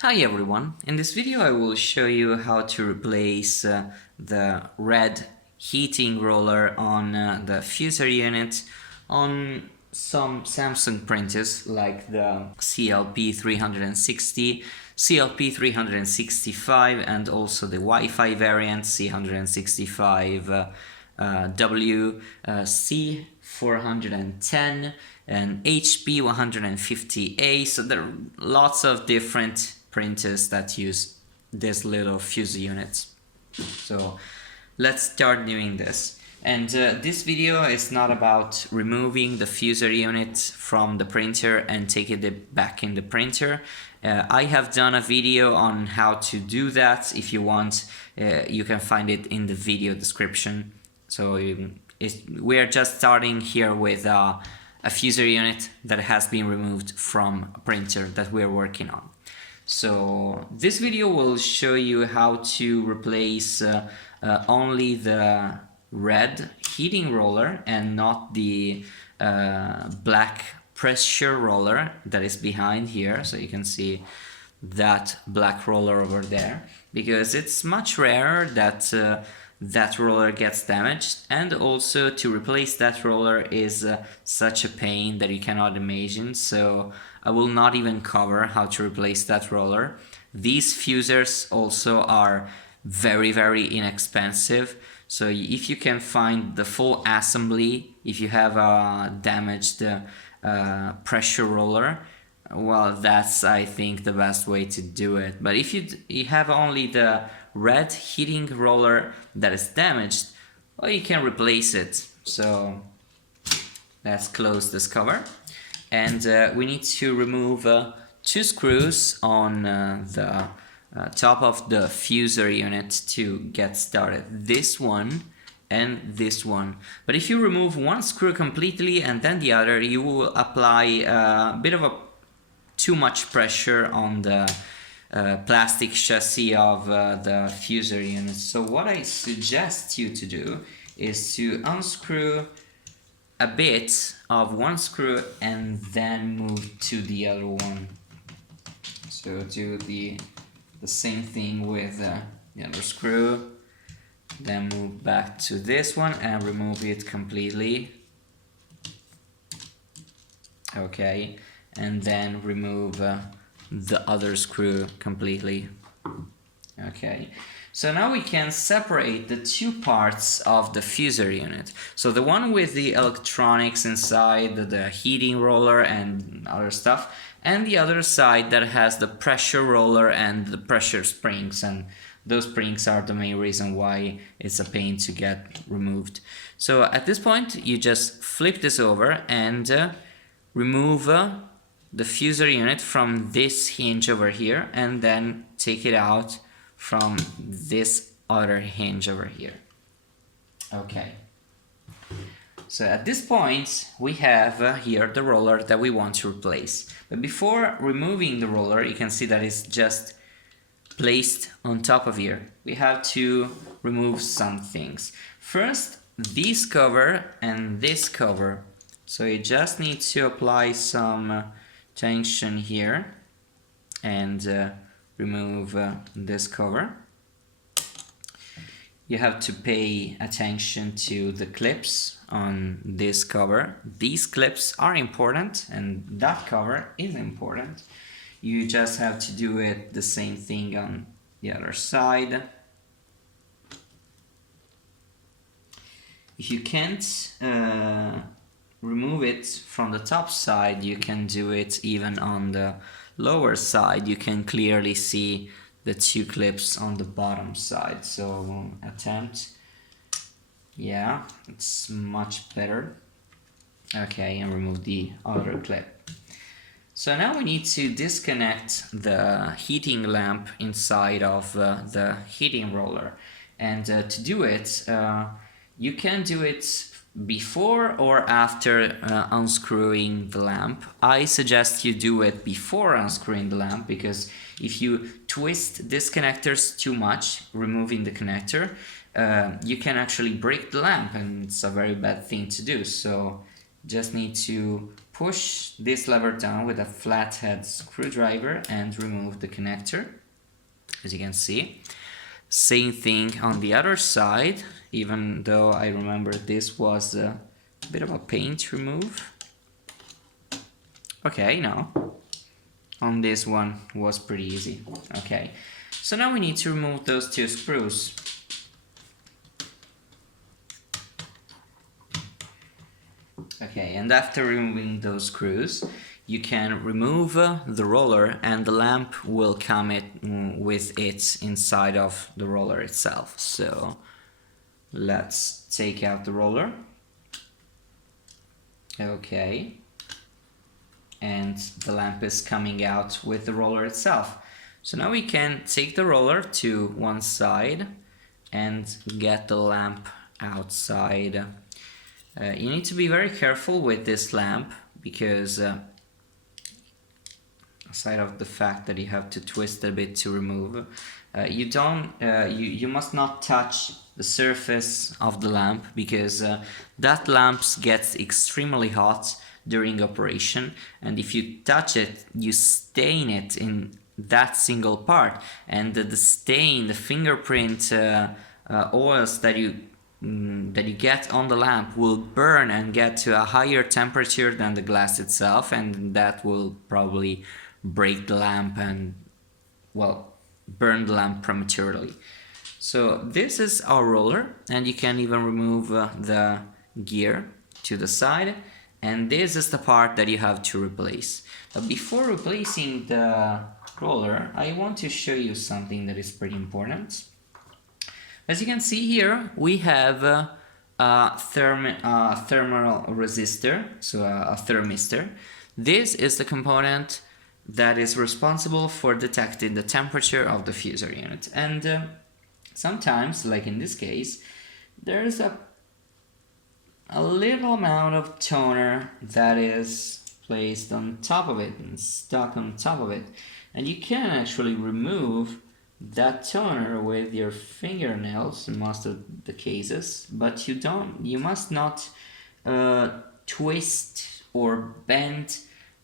Hi everyone, in this video I will show you how to replace the red heating roller on the fuser unit on some Samsung printers like the CLP-360, CLP-365 and also the Wi-Fi variant C460W, C410 and HP150A. So there are lots of different printers that use this little fuser unit. So let's start doing this. And this video is not about removing the fuser unit from the printer and taking it back in the printer. I have done a video on how to do that. If you want, you can find it in the video description. So we are just starting here with a fuser unit that has been removed from a printer that we're working on. So this video will show you how to replace only the red heating roller and not the black pressure roller that is behind here. So you can see that black roller over there, because it's much rarer that that roller gets damaged, and also to replace that roller is such a pain that you cannot imagine. So I will not even cover how to replace that roller. These fusers also are very inexpensive, so if you can find the full assembly, if you have a damaged pressure roller, well, that's, I think, the best way to do it. But if you have only the red heating roller that is damaged, well, you can replace it. So let's close this cover, and we need to remove two screws on the top of the fuser unit to get started. This one and this one. But if you remove one screw completely and then the other, you will apply a bit of too much pressure on the plastic chassis of the fuser unit. So what I suggest you to do is to unscrew a bit of one screw and then move to the other one. So do the same thing with the other screw, then move back to this one and remove it completely. Okay, and then remove the other screw completely. Okay, so now we can separate the two parts of the fuser unit. So the one with the electronics inside, the heating roller and other stuff, and the other side that has the pressure roller and the pressure springs, and those springs are the main reason why it's a pain to get removed. So at this point you just flip this over and remove the fuser unit from this hinge over here, and then take it out from this other hinge over here. Okay, so at this point we have here the roller that we want to replace. But before removing the roller, you can see that it's just placed on top of here. We have to remove some things. First, this cover and this cover. So you just need to apply some tension here and remove this cover. You have to pay attention to the clips on this cover. These clips are important and that cover is important. You just have to do it the same thing on the other side. If you can't remove it from the top side, you can do it even on the lower side. You can clearly see the two clips on the bottom side. So attempt, yeah, it's much better. Okay, and remove the other clip. So now we need to disconnect the heating lamp inside of the heating roller, and to do it, you can do it before or after unscrewing the lamp. I suggest you do it before unscrewing the lamp, because if you twist these connectors too much, removing the connector, you can actually break the lamp, and it's a very bad thing to do. So just need to push this lever down with a flathead screwdriver and remove the connector, as you can see. Same thing on the other side, even though I remember this was a bit of a pain to remove. Okay, no. On this one was pretty easy. Okay, so now we need to remove those two screws. Okay, and after removing those screws, you can remove the roller and the lamp will come with it inside of the roller itself. So let's take out the roller. Okay. And the lamp is coming out with the roller itself. So now we can take the roller to one side and get the lamp outside. You need to be very careful with this lamp because aside of the fact that you have to twist a bit to remove, you must not touch the surface of the lamp because that lamp gets extremely hot during operation, and if you touch it, you stain it in that single part, and the stain, the fingerprint oils that you get on the lamp will burn and get to a higher temperature than the glass itself, and that will probably break the lamp and, well, burn the lamp prematurely. So this is our roller, and you can even remove the gear to the side, and this is the part that you have to replace. But before replacing the roller, I want to show you something that is pretty important. As you can see here, we have a thermal resistor, so a thermistor. This is the component that is responsible for detecting the temperature of the fusor unit. And sometimes, like in this case, there's a little amount of toner that is placed on top of it and stuck on top of it. And you can actually remove that toner with your fingernails in most of the cases, but you must not twist or bend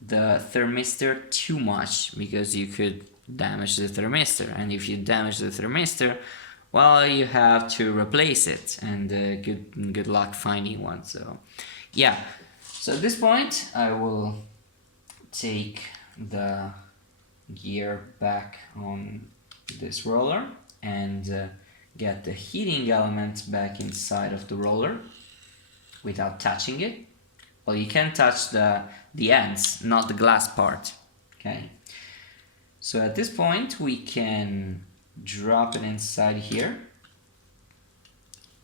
the thermistor too much, because you could damage the thermistor, and if you damage the thermistor, well, you have to replace it, and good luck finding one. So yeah, so at this point I will take the gear back on this roller and get the heating element back inside of the roller without touching it. Well, you can touch the ends, not the glass part. Okay, so at this point we can drop it inside here.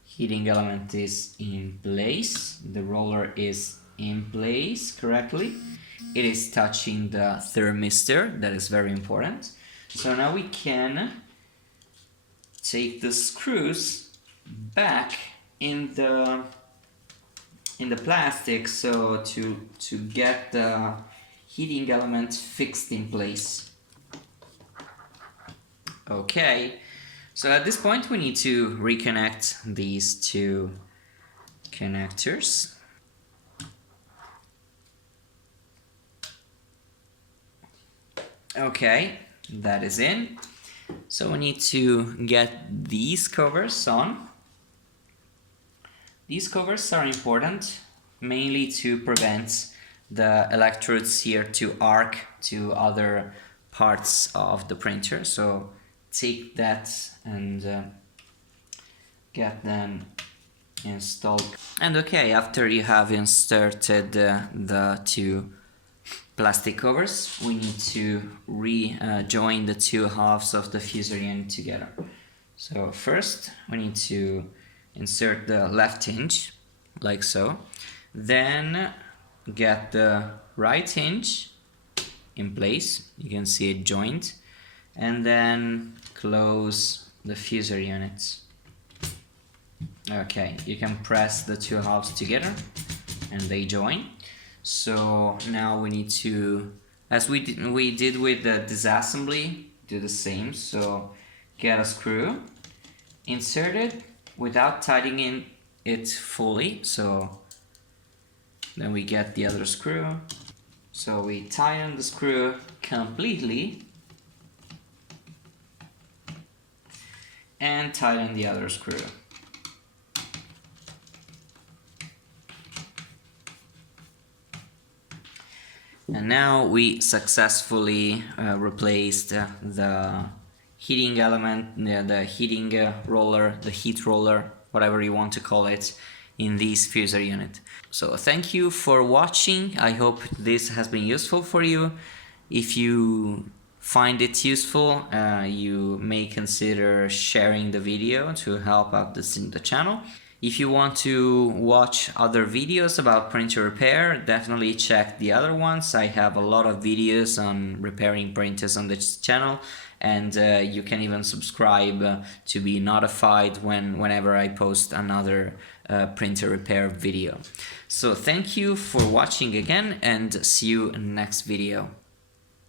Heating element is in place, the roller is in place correctly, it is touching the thermistor, that is very important. So now we can take the screws back in the plastic, so to get the heating element fixed in place. Okay, so at this point we need to reconnect these two connectors. Okay, that is in. So we need to get these covers on. These covers are important mainly to prevent the electrodes here to arc to other parts of the printer. So take that and get them installed. And okay, after you have inserted the two plastic covers, we need to join the two halves of the fusor unit together. So first we need to insert the left hinge like so, then get the right hinge in place, you can see it joined, and then close the fusor units. Okay, you can press the two halves together and they join. So now we need to, as we did with the disassembly, do the same. So get a screw, insert it without tightening it fully. So Then we get the other screw. So we tighten the screw completely and tighten the other screw. And now we successfully replaced the heating element, the heating roller, the heat roller, whatever you want to call it, in this fuser unit. So thank you for watching. I hope this has been useful for you. If you find it useful, you may consider sharing the video to help out the channel. If you want to watch other videos about printer repair, definitely check the other ones. I have a lot of videos on repairing printers on this channel, and you can even subscribe to be notified whenever I post another printer repair video. So thank you for watching again, and see you in the next video.